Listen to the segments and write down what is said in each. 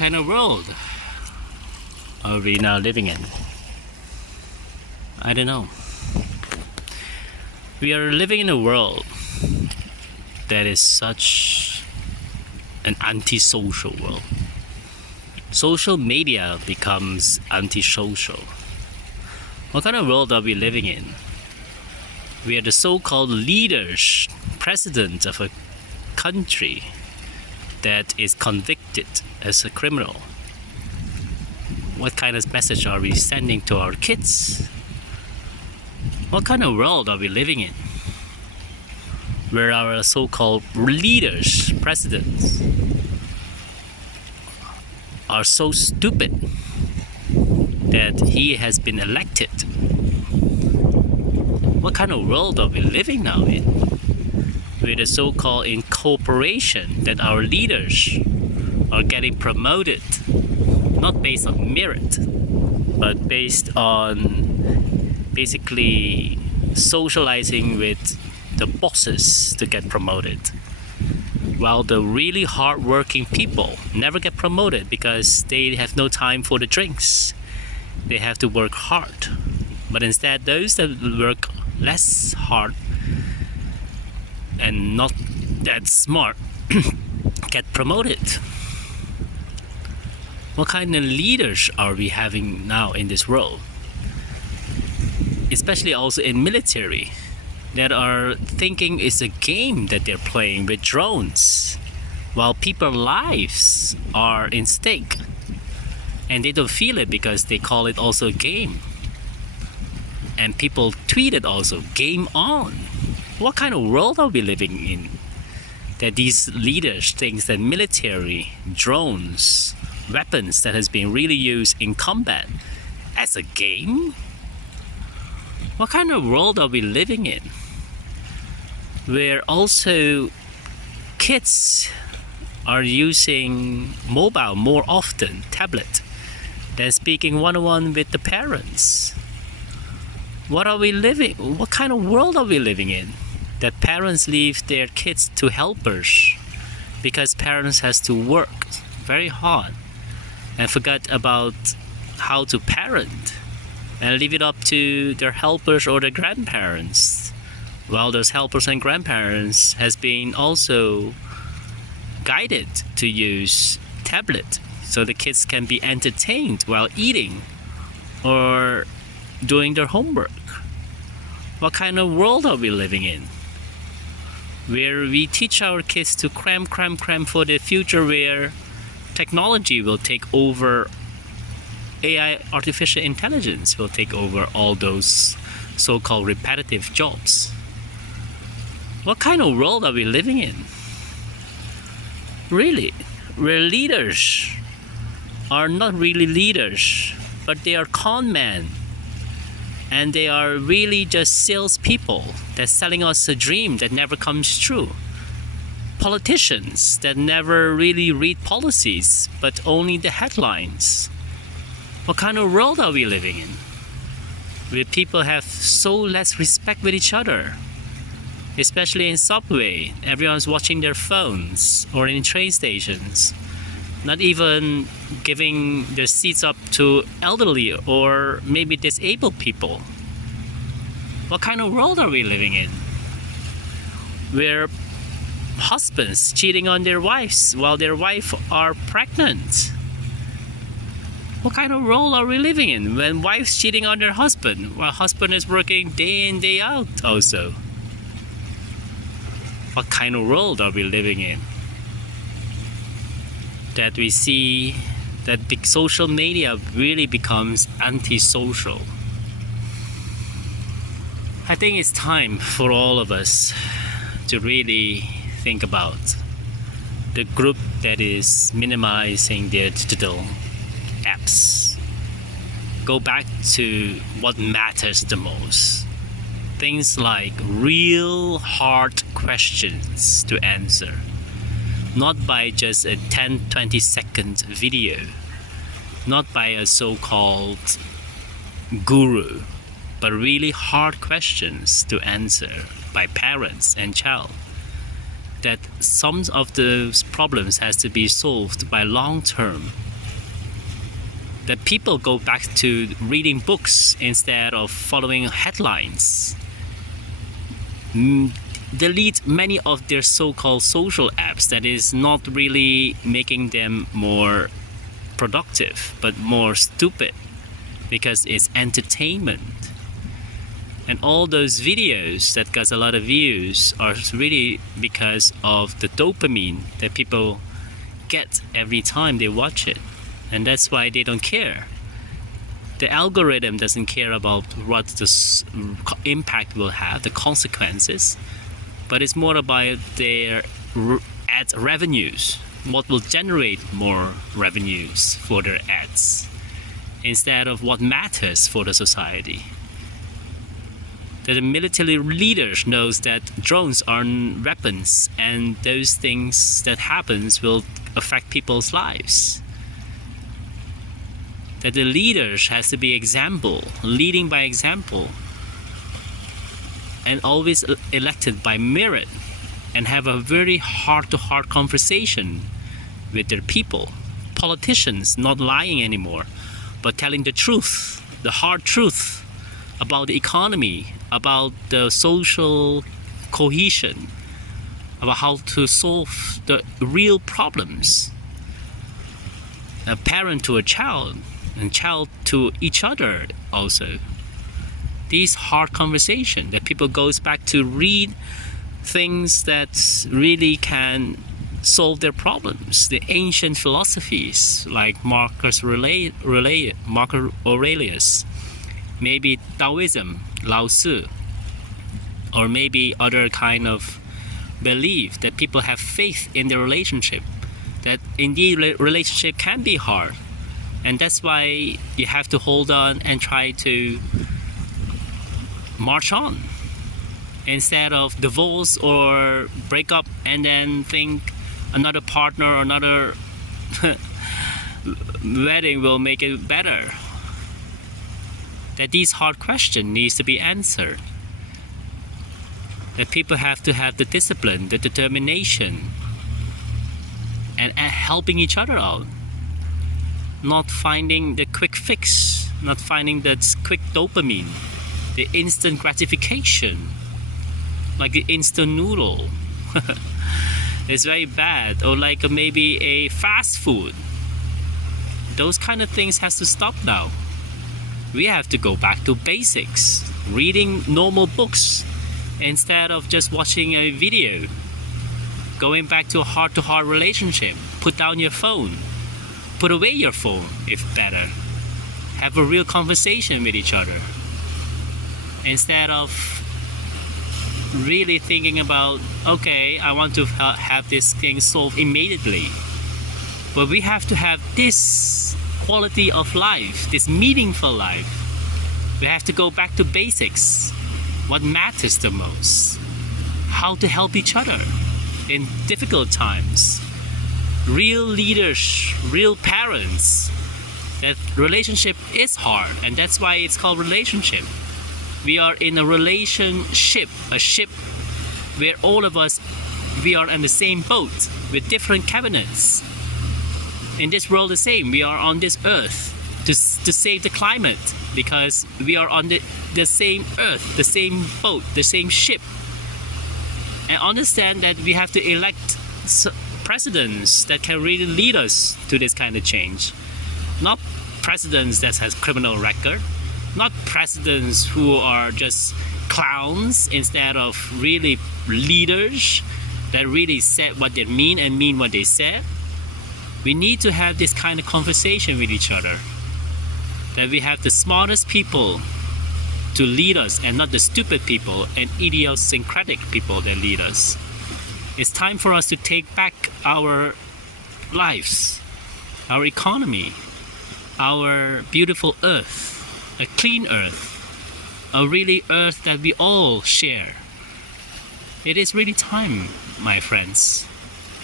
kind of world are we now living in? I don't know. We are living in a world that is such an antisocial world. Social media becomes antisocial. What kind of world are we living in? We are the so-called leaders, president of a country that is convicted as a criminal. What kind of message are we sending to our kids? What kind of world are we living in? Where our so-called leaders, presidents, are so stupid that he has been elected. What kind of world are we living now in? With the so-called incorporation that our leaders are getting promoted, not based on merit, but based on basically socializing with the bosses to get promoted. While the really hard-working people never get promoted because they have no time for the drinks. They have to work hard. But instead, those that work less hard and not that smart get promoted. What kind of leaders are we having now in this world? Especially also in military, that are thinking it's a game that they're playing with drones, while people's lives are in stake. And they don't feel it because they call it also a game. And people tweet it also, game on. What kind of world are we living in? That these leaders think that military, drones, weapons that has been really used in combat as a game? What kind of world are we living in? Where also kids are using mobile more often, tablet, than speaking one-on-one with the parents. What are we living? What kind of world are we living in? That parents leave their kids to helpers because parents has to work very hard and forget about how to parent and leave it up to their helpers or their grandparents. While those helpers and grandparents has been also guided to use tablet so the kids can be entertained while eating or doing their homework. What kind of world are we living in? Where we teach our kids to cram for the future, where technology will take over, AI, artificial intelligence will take over all those so-called repetitive jobs. What kind of world are we living in? Really, where leaders are not really leaders, but they are con men. And they are really just salespeople that's selling us a dream that never comes true. Politicians that never really read policies, but only the headlines. What kind of world are we living in? Where people have so less respect with each other. Especially in subway, everyone's watching their phones, or in train stations. Not even giving their seats up to elderly or maybe disabled people. What kind of world are we living in? Where husbands cheating on their wives while their wives are pregnant. What kind of world are we living in when wives cheating on their husband while husband is working day in, day out also? What kind of world are we living in? That we see that big social media really becomes antisocial. I think it's time for all of us to really think about the group that is minimizing their digital apps. Go back to what matters the most. Things like real hard questions to answer. Not by just a 10-20 second video, not by a so-called guru, but really hard questions to answer by parents and child. That some of those problems has to be solved by long term that people go back to reading books instead of following headlines. Delete many of their so-called social apps that is not really making them more productive but more stupid, because it's entertainment. And all those videos that got a lot of views are really because of the dopamine that people get every time they watch it, and that's why they don't care. The algorithm doesn't care about what the impact will have, the consequences, but it's more about their ad revenues, what will generate more revenues for their ads, instead of what matters for the society. The military leaders knows that drones are weapons, and those things that happens will affect people's lives. That the leaders has to be example, leading by example, and always elected by merit, and have a very heart-to-heart conversation with their people. Politicians not lying anymore, but telling the truth, the hard truth about the economy, about the social cohesion, about how to solve the real problems. A parent to a child, and child to each other also. These hard conversations that people goes back to read things that really can solve their problems. The ancient philosophies like Marcus Aurelius, maybe Taoism, Lao Tzu, or maybe other kind of belief that people have faith in their relationship, that indeed relationship can be hard, and that's why you have to hold on and try to march on instead of divorce or break up and then think another partner or another wedding will make it better. That these hard questions needs to be answered. That people have to have the discipline, the determination, and helping each other out. Not finding the quick fix, not finding that quick dopamine, the instant gratification, like the instant noodle. It's very bad. Or like maybe a fast food. Those kind of things has to stop now. We have to go back to basics, reading normal books instead of just watching a video. Going back to a heart-to-heart relationship. Put down your phone. Put away your phone if better. Have a real conversation with each other, instead of really thinking about, okay, I want to have this thing solved immediately. But we have to have this quality of life, this meaningful life. We have to go back to basics. What matters the most? How to help each other in difficult times. Real leaders, real parents. That relationship is hard, and that's why it's called relationship. We are in a relationship, a ship where all of us, we are in the same boat with different cabinets. In this world the same, we are on this earth to save the climate, because we are on the same earth, the same boat, the same ship. And understand that we have to elect presidents that can really lead us to this kind of change. Not presidents that has criminal record, not presidents who are just clowns, instead of really leaders that really said what they mean and mean what they said. We need to have this kind of conversation with each other. That we have the smartest people to lead us, and not the stupid people and idiosyncratic people that lead us. It's time for us to take back our lives, our economy, our beautiful earth, a clean earth, a really earth that we all share. It is really time, my friends,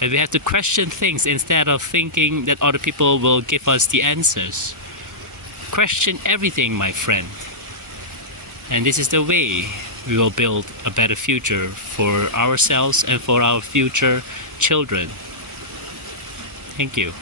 that we have to question things instead of thinking that other people will give us the answers. Question everything, my friend. And this is the way we will build a better future for ourselves and for our future children. Thank you.